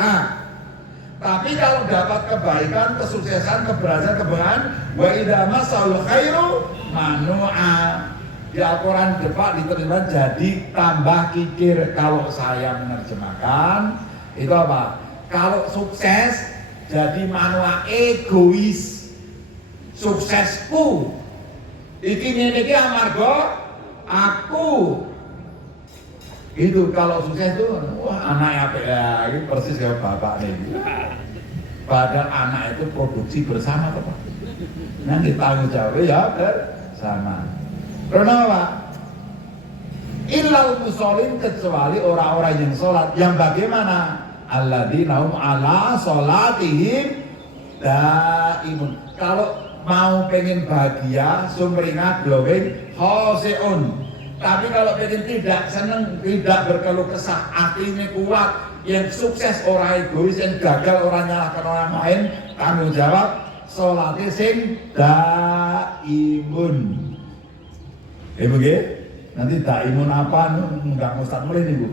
Tapi kalau dapat kebaikan, kesuksesan, keberhasilan, keberkahan, wa idza masal khairu manu'a. Di Al-Quran depan diterjemahkan jadi tambah kikir. Kalau saya menerjemahkan itu apa? Kalau sukses jadi manu'a egois. Suksesku iki ngene iki amarga aku Itu kalau sukses itu, wah anaknya apa ya, ini persis kayak bapak nih. Padahal anak itu produksi bersama Pak. Nanti tanggung jawab ya bersama. Kenapa? Illal musholin, kecuali orang-orang yang sholat. Yang bagaimana? Alladzina hum ala sholatihim daimun. Kalau mau pengen bahagia, sumringah, glowing, khoshi'un. Tapi kalau pengen tidak seneng, tidak berkeluh kesah, hatinya kuat, yang sukses orang egois, yang gagal orang nyalahkan orang lain, tanggung jawab, sholatnya sing daimun. Begini? Nanti daimun apa? Enggak Ustaz mulai nih Bu.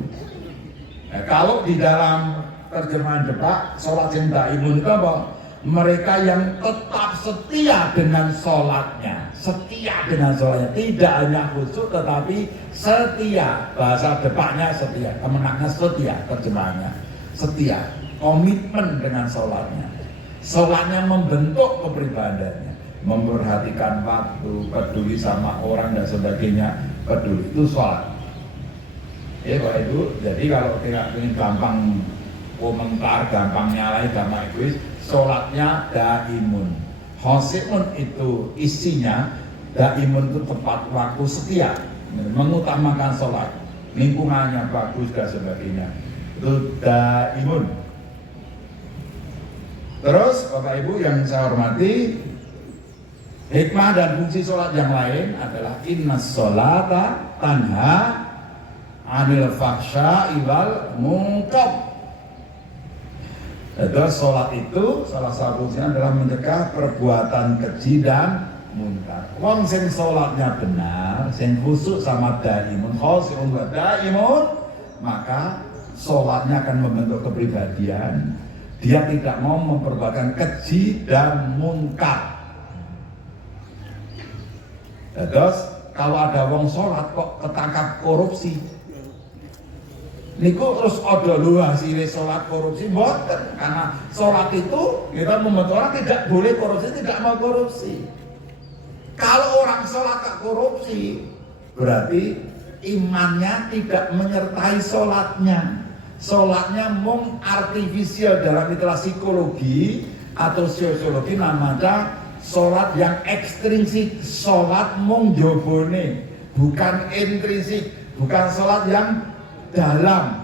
Nah, kalau di dalam terjemahan depak, sholat sing daimun itu apa? Mereka yang tetap setia dengan sholatnya, setia dengan sholatnya, tidak hanya khusyuk tetapi setia. Bahasa depaknya setia, kemenangnya setia, terjemahannya setia, komitmen dengan sholatnya. Sholatnya membentuk kepribadiannya, memperhatikan waktu, peduli sama orang dan sebagainya, peduli itu sholat. Ya Pak Ibu, jadi kalau tidak ingin gampang komentar, gampang nyalai, gampang egois, sholatnya daimun. Khoshi'un itu isinya, daimun itu tepat waktu, setia, mengutamakan sholat, lingkungannya bagus dan sebagainya. Itu daimun. Terus Bapak Ibu yang saya hormati, hikmah dan fungsi sholat yang lain adalah inna sholata tanha anil fahsya'i wal munkar. Jadi sholat itu salah satu fungsinya adalah mencegah perbuatan keji dan munkar. Wong sing sholatnya benar, sing khusyuk sama daimun, khoshi'un wa daimun, maka sholatnya akan membentuk kepribadian. Dia tidak mau memperbuatkan keji dan munkar. Terus kalau ada wong sholat kok ketangkap korupsi, niku terus ada lu hasilnya sholat korupsi, mboten. Karena sholat itu kita membentuk orang tidak boleh korupsi, tidak mau korupsi. Kalau orang sholat gak korupsi, berarti imannya tidak menyertai sholatnya. Sholatnya mung artifisial, dalam istilah psikologi atau sosiologi namanya sholat yang ekstrinsik, sholat mung jobone, bukan intrinsik, bukan sholat yang dalam.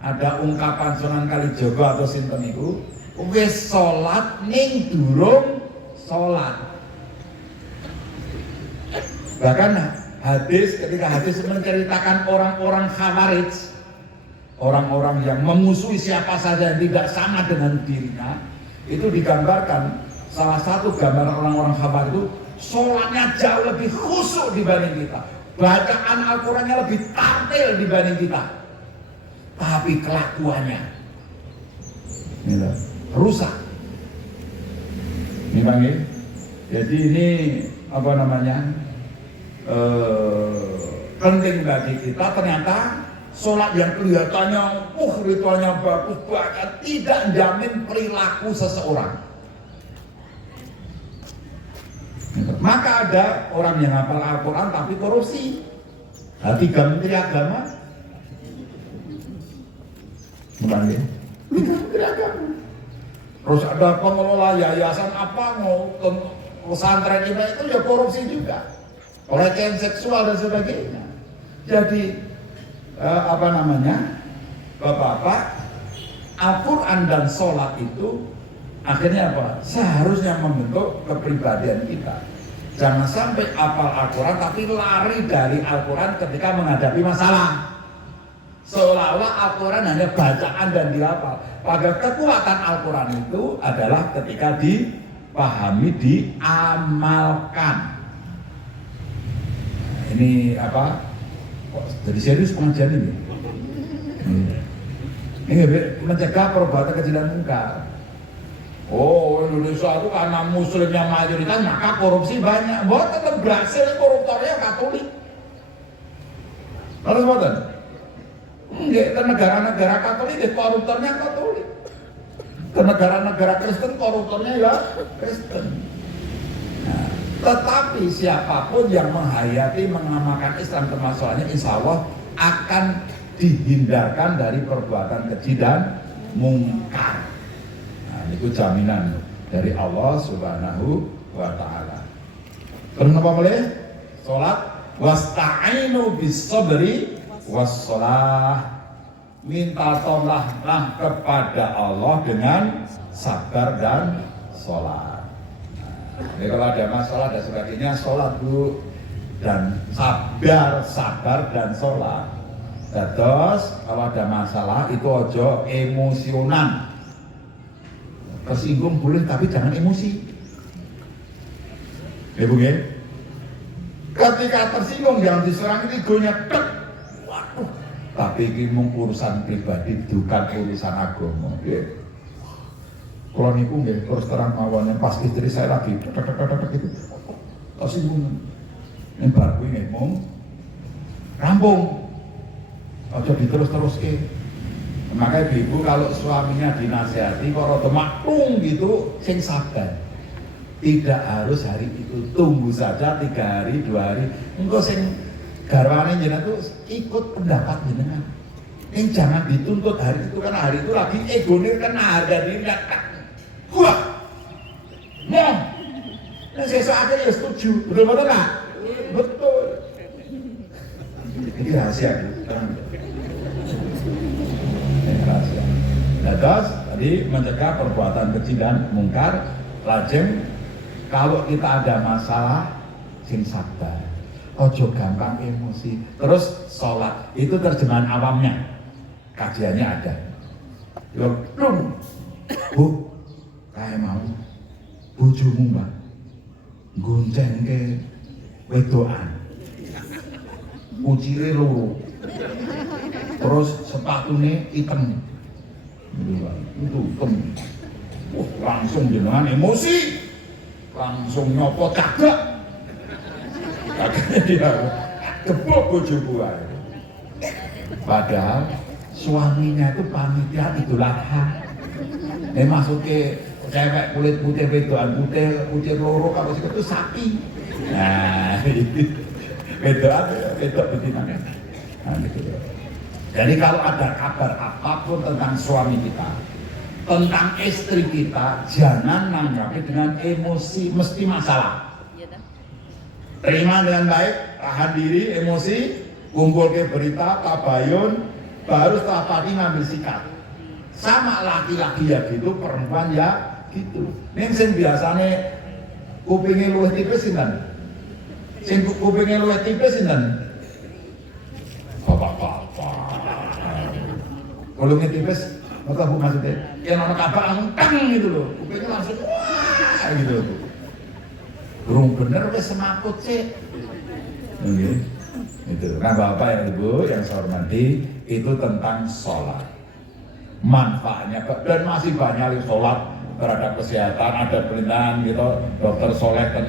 Ada ungkapan Sunan Kalijaga atau sinten iku, wis sholat ning durung sholat. Bahkan hadis, ketika hadis menceritakan orang-orang Khawarij, orang-orang yang memusuhi siapa saja yang tidak sama dengan dirinya, itu digambarkan salah satu gambaran orang-orang Khawarij itu sholatnya jauh lebih khusyuk dibanding kita, bacaan Al-Qurannya lebih tampil dibanding kita, tapi kelakuannya rusak. Ini Bang, jadi ini apa namanya, penting bagi kita. Ternyata sholat yang kelihatannya ritualnya bagus banget tidak menjamin perilaku seseorang. Maka ada orang yang hafal Al-Quran tapi korupsi. Nah, 3 menteri agama, bukan ya? 3 menteri agama. Terus ada pengelola yayasan apa, mau pesantren itu ya korupsi juga, pelecehan seksual dan sebagainya. Jadi apa namanya, Bapak-bapak, Al-Quran dan sholat itu akhirnya apa? Seharusnya membentuk kepribadian kita. Jangan sampai hafal Al-Quran tapi lari dari Al-Quran ketika menghadapi masalah. Seolah-olah Al-Quran hanya bacaan dan dihafal. Padahal kekuatan Al-Quran itu adalah ketika dipahami, diamalkan. Nah, ini apa? Kok jadi serius pengajian ini? Ini mencegah perbuatan keji dan munkar. Oh, Indonesia itu karena muslimnya mayoritas maka korupsi banyak. Buat tetap berhasil, koruptornya Katolik. Terus buatan? Ke negara-negara Katolik, koruptornya Katolik. Ke negara-negara Kristen, koruptornya ya Kristen. Nah, tetapi siapapun yang menghayati, mengamalkan Islam termasuknya, insya Allah akan dihindarkan dari perbuatan keji dan mungkar. Nah, itu jaminan dari Allah Subhanahu wa taala. Terus apa boleh? Salat wasta'inu bis-sabri was-shalah. Minta tolonglah kepada Allah dengan sabar dan sholat. Jadi kalau ada masalah dan sebagainya, sholat dulu dan sabar dan sholat. Terus kalau ada masalah itu ojo emosionan. Tersinggung boleh tapi jangan emosi. Ibu ya? Ketika tersinggung jangan diserang egonya. Waduh. Tapi ini urusan pribadi bukan urusan agama. Kalau niku nggih terus terang awalnya pas istri saya lagi gitu. Tersinggung. Bar kuwi nggih mung rampung. Aja diterus-terus ke. Makanya ibu kalau suaminya dinasihati kok rada maklum gitu, sing sabar. Tidak harus hari itu, tunggu saja 3 hari, 2 hari. Engko sing garwane jenengan tuh ikut pendapat jenengan. Ini jangan dituntut hari itu karena hari itu lagi egonya kan harga diri wah, mau. Nah sesuk aja ya setuju, betul nggak? Betul. Ini rahasia terang. Rahasia. Nah, terus tadi mencegah perbuatan keji dan mungkar. Lajeng kalau kita ada masalah, sing sabar. Ojo gampang emosi. Terus sholat itu terjemahan awamnya. Kajiannya ada. Dong, bu, kayak mau bojomu mbak, gonceng ke wedoan, ucire loro, terus sepatunya hitam, itu hitam. Langsung jenengan emosi, langsung nyopot kagak. Akhirnya dia gebuk bojoku ae. Padahal suaminya itu panitia Idul Adha. Maksudnya cewek kulit putih wedoan putih ucir loro kalau itu sapi. Nah, wedoan wedok betina. Nah, gitu. Jadi kalau ada kabar apapun tentang suami kita, tentang istri kita, jangan nanggapi dengan emosi, mesti masalah. Terima dengan baik, tahan diri, emosi, kumpul ke berita, tabayun, baru setelah pagi ngambil sikap. Sama laki-laki ya gitu, perempuan ya gitu. Ini yang biasanya kupingnya luwih tipis sinten? Sing kupingnya luwih tipis sinten? Bapak-bapak. Kulungnya tipis, apa bu maksudnya? Yang nama kabar angkang gitu loh, kupingnya langsung wah gitu. Burung bener wes semakut sih. Okay. Itu. Nah Bapak yang Ibu yang saya hormati, itu tentang sholat. Manfaatnya dan masih banyak sholat terhadap kesehatan, ada perintahan gitu, dokter soleh kan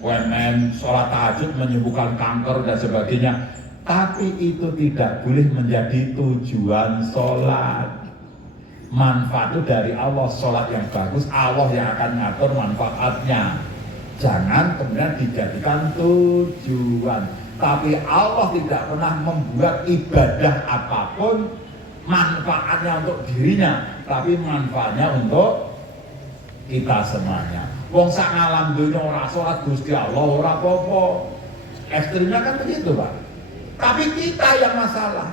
UMN, sholat tahajud menyembuhkan kanker dan sebagainya. Tapi itu tidak boleh menjadi tujuan sholat. Manfaat itu dari Allah, sholat yang bagus, Allah yang akan ngatur manfaatnya. Jangan kemudian dijadikan tujuan. Tapi Allah tidak pernah membuat ibadah apapun manfaatnya untuk dirinya, tapi manfaatnya untuk kita semuanya. Wong sak ngalam dunya ora salat Gusti Allah ora apa-apa. Ekstrimnya kan begitu, Pak. Tapi kita yang masalah.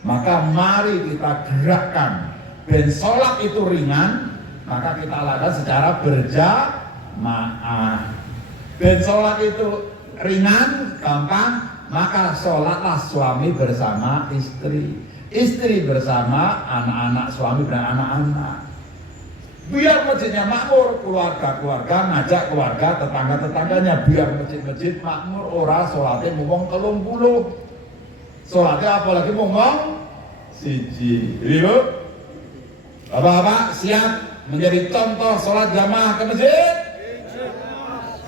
Maka mari kita gerakkan. Ben salat itu ringan, maka kita lakukan secara berjamaah. Ben sholat itu ringan, gampang, maka sholatlah suami bersama istri, istri bersama anak-anak suami dan anak-anak. Biar masjidnya makmur, keluarga-keluarga ngajak keluarga, tetangga-tetangganya, biar masjid-masjid makmur, ora sholatnya ngomong 30. Sholatnya apalagi ngomong siji. Ibu, Bapak-bapak siap menjadi contoh sholat jamaah ke masjid?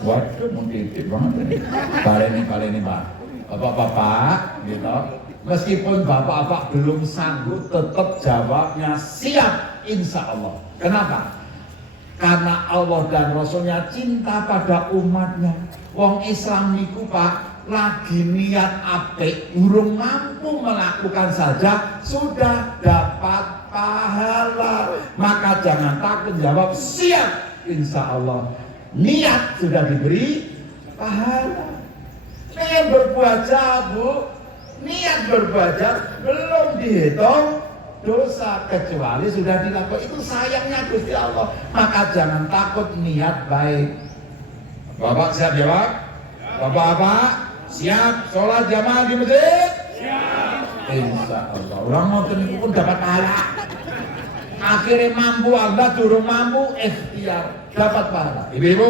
Waduh, mungkin banget ini. Kali ini Pak. Bapak-bapak, gitu. Meskipun bapak-bapak belum sanggup, tetap jawabnya siap, insya Allah. Kenapa? Karena Allah dan Rasulnya cinta pada umatnya. Wong Islam niku Pak, lagi niat apik, urung mampu melakukan saja sudah dapat pahala. Maka jangan takut jawab siap, insya Allah niat sudah diberi pahala. Niat berbuat jahat Bu, niat berbuat jahat belum dihitung dosa kecuali sudah dilakukan. Itu sayangnya Gusti Allah. Maka jangan takut niat baik. Bapak siap jawab? Bapak-bapak siap sholat jamaah di masjid? Siap. Insya Allah. Orang mau itu pun dapat pahala. Akhirnya mampu, Anda durung mampu, ikhtiar dapat pahala. Ibu-ibu,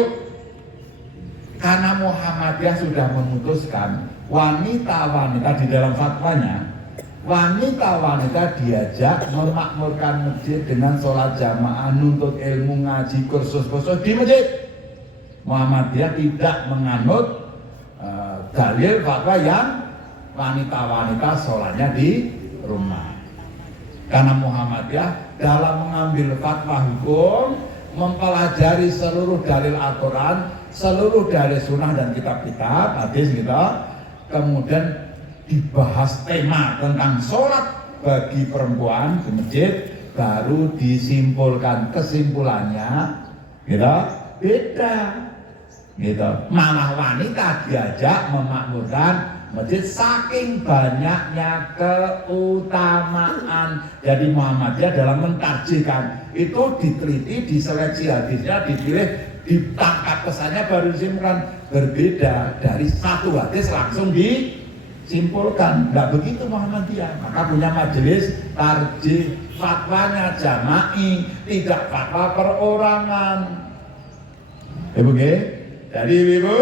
karena Muhammadiyah sudah memutuskan wanita-wanita di dalam fatwanya, wanita-wanita diajak memakmurkan masjid dengan sholat jamaah, nuntut ilmu, ngaji, kursus-kursus di masjid. Muhammadiyah tidak menganut dalil fatwa yang wanita-wanita sholatnya di rumah. Karena Muhammadiyah dalam mengambil fatwa hukum mempelajari seluruh dalil Al-Quran, seluruh dalil sunnah dan kitab-kitab hadis gitu, kemudian dibahas tema tentang sholat bagi perempuan di masjid, baru disimpulkan kesimpulannya gitu beda gitu. Malah wanita diajak memakmurkan masjid saking banyaknya keutamaan. Jadi Muhammadiyah dalam mentarjihkan itu diteliti, diseleksi hadisnya, dipilih, ditangkap kesannya, baru disimpulkan. Berbeda dari satu hadis langsung disimpulkan. Enggak begitu Muhammadiyah. Maka punya majelis tarjih, fatwanya jama'i, tidak fatwa perorangan. Jadi ibu,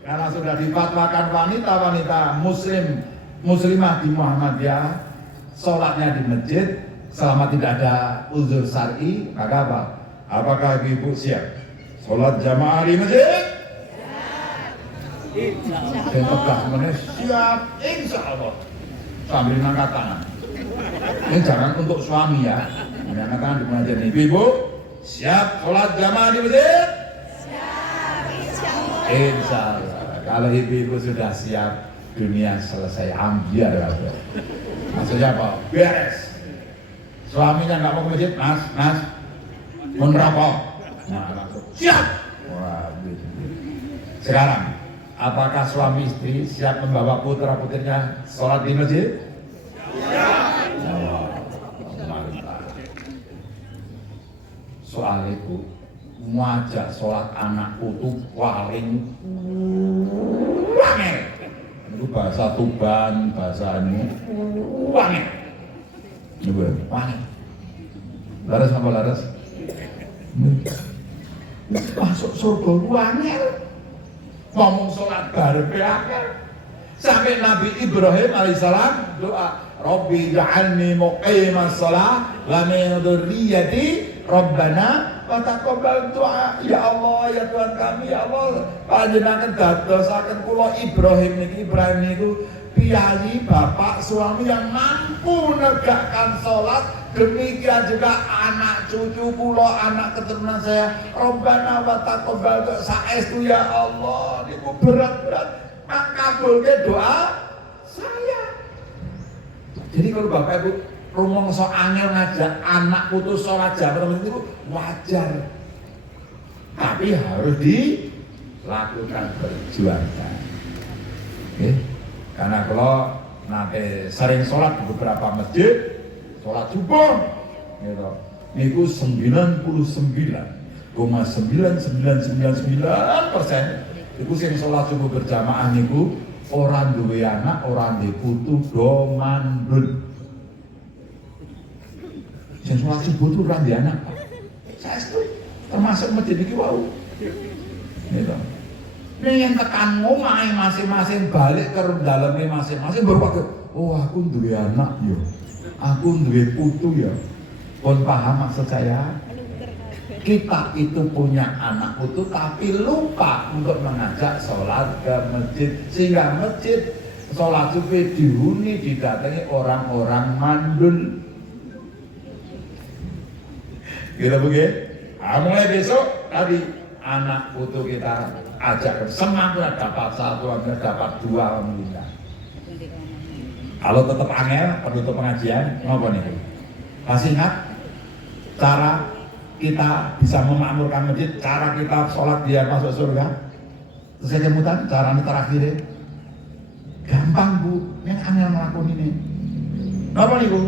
karena sudah difatwakan wanita-wanita muslimah di Muhammadiyah sholatnya di masjid selama tidak ada uzur syar'i, maka apa? Apakah ibu siap sholat jamaah di masjid? Siap. Siap, insya Allah. Sambil angkat tangan. Ini jangan untuk suami ya. Angkat tangan di pengajian ini. Ibu siap sholat jamaah di masjid? Insya Allah. Kalau ibu-ibu sudah siap, dunia selesai, ambiar. Maksudnya apa? Beres. Suaminya nggak mau ke masjid, mas, mau ngerokok. Nah, langsung siap. Wah, sekarang, apakah suami istri siap membawa putra putrinya sholat di masjid? Mantap. Soal itu ngajak sholat anak putu paling wangi. Itu bahasa Tuban, bahasa ini wangi. Wangi. Laras apa laras? Masuk surga wangi. Ngomong sholat bareng akeh. Sampai Nabi Ibrahim alaihissalam doa, Rabbi ja'alni muqimas shalah wa min dzurriyyati Rabbana wa taqabbal du'a. Ya Allah, ya Tuhan kami, ya Allah, panjenengan dadosaken kula Ibrahim niku piyayi bapak suami yang mampu menegakkan sholat. Demikian juga anak cucu kula, anak keturunan saya. Rabbana wa taqabbal du'a. Saestu ya Allah, niku berat-berat. Kabulke doa saya. Jadi kalau bapak ibu rumangsa angel ngajak anak putus sholat jamaah itu wajar, tapi harus dilakukan, perjuangkan. Karena kalau nanti sering sholat di beberapa masjid, sholat subuh, gitu, niku 99,9999% itu sing sholat subuh berjamaah niku orang duwe anak, orang duwe putu do mandul. Sing sholat subuh itu orang duwe anak. Saya setuju, termasuk masjid iki wau. Gitu. Ini yang tekan ngomai masing-masing balik ke dalamnya masing-masing berpikir, oh aku duwe anak yo, aku duwe putu ya. Pun paham maksud saya? Kita itu punya anak putu tapi lupa untuk mengajak sholat ke masjid, sehingga masjid sholat subuh dihuni didatangi orang-orang mandul. Gitu begitu. Mulai besok tadi anak putu kita ajak semampunya dapat 1, dapat 2, alhamdulillah. Kalau tetap angel penutup pengajian, ngapa nih? Masih ingat cara kita bisa memakmurkan masjid, cara kita sholat biar masuk surga? Terus saya kemudian cara ini terakhir, gampang bu, yang angel melakukan ini. Ngapa nih bu?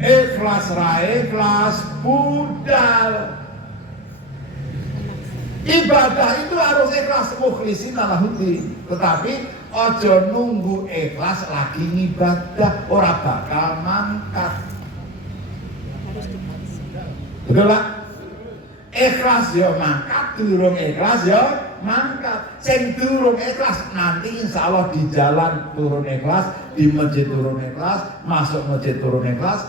Ikhlas rai, ikhlas budal. Ibadah itu harus ikhlas, mukhlisin lahuddin. Tetapi ojo nunggu ikhlas lagi ibadah, ora bakal mangkat. Betul lah? Ikhlas ya mangkat, durung ikhlas ya mangkat. Sing durung ikhlas nanti insya Allah di jalan turun ikhlas, di masjid turun ikhlas, masuk masjid turun ikhlas.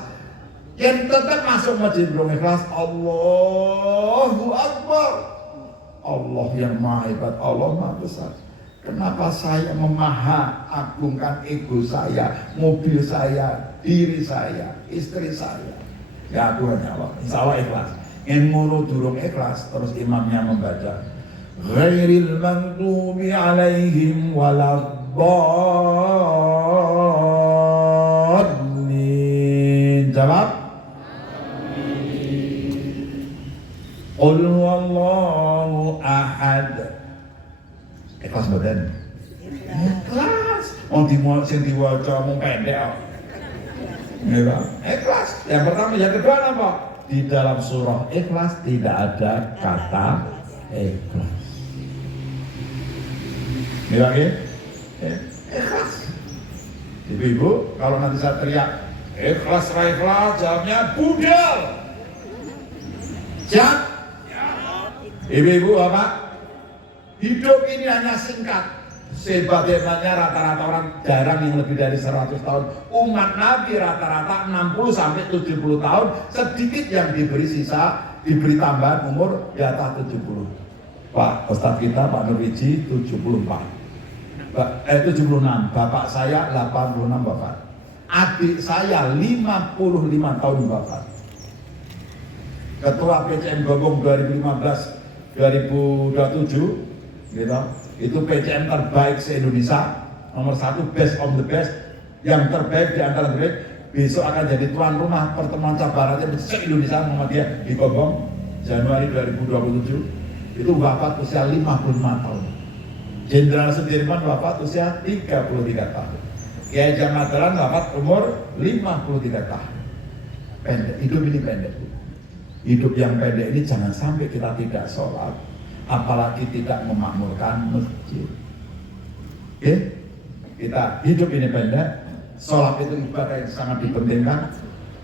Yang tetap masuk masjid turun ikhlas, Allahu Akbar. Allah yang maha hebat, Allah maha besar. Kenapa saya agungkan ego saya, mobil saya, diri saya, istri saya? Ya aku hanya Allah, insya Allah ikhlas. Yang ngono durung ikhlas, terus imamnya membaca ghairil maghdubi alaihim waladdallin. Jawab? Qul huwallahu ahad. Ikhlas badan. Ikhlas. Sing diwaca mung pendek kok. Ya, ikhlas. Yang pertama, yang kedua apa? Di dalam surah Ikhlas tidak ada kata ikhlas. Ini lagi? Ikhlas. Ibu-ibu, kalau nanti saya teriak ikhlas, ikhlas, jawabnya budal. Siap? Ibu-ibu apa? Hidup ini hanya singkat. Sebagaimana rata-rata orang jarang yang lebih dari 100 tahun. Umat Nabi rata-rata 60 sampai 70 tahun. Sedikit yang diberi sisa, diberi tambahan umur di atas 70. Pak Ustadz kita Pak Nurwiji 74. 76. Bapak saya 86 wafat. Adik saya 55 tahun wafat. Ketua PCM Gobong 2015-2027 gitu. Itu PCM terbaik se-Indonesia, nomor 1, best of the best, yang terbaik di antara terbaik. Besok akan jadi tuan rumah pertemuan cabarannya se-Indonesia Muhammadiyah di Gobong Januari 2027. Itu wafat usia 55 tahun. Jenderal Sudirman wafat usia 33 tahun. Kiai Jamal Dahlan wafat umur 53 tahun. Pendek, hidup ini pendek. Hidup yang pendek ini jangan sampai kita tidak sholat, apalagi tidak memakmurkan masjid. Oke? Kita hidup ini pendek, sholat itu ibadah yang sangat dipentingkan.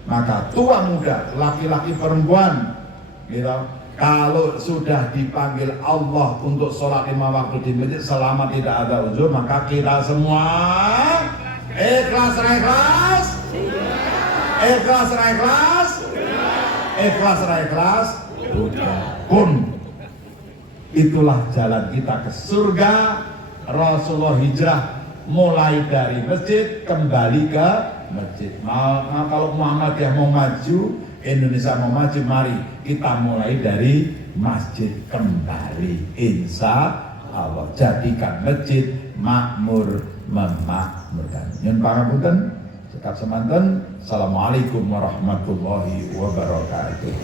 Maka tua muda, laki-laki perempuan, gitu, kalau sudah dipanggil Allah untuk sholat 5 waktu di masjid selama tidak ada uzur, maka kita semua ikhlas, ikhlas, ikhlas, ikhlas, ikhlas, ikhlas, pun. Itulah jalan kita ke surga. Rasulullah hijrah mulai dari masjid kembali ke masjid. Nah, kalau Muhammadiyah mau maju, Indonesia mau maju, mari kita mulai dari masjid kembali. Insya Allah jadikan masjid makmur memakmurkan. Nyun pangapunten, cekap semanten. Assalamualaikum warahmatullahi wabarakatuh.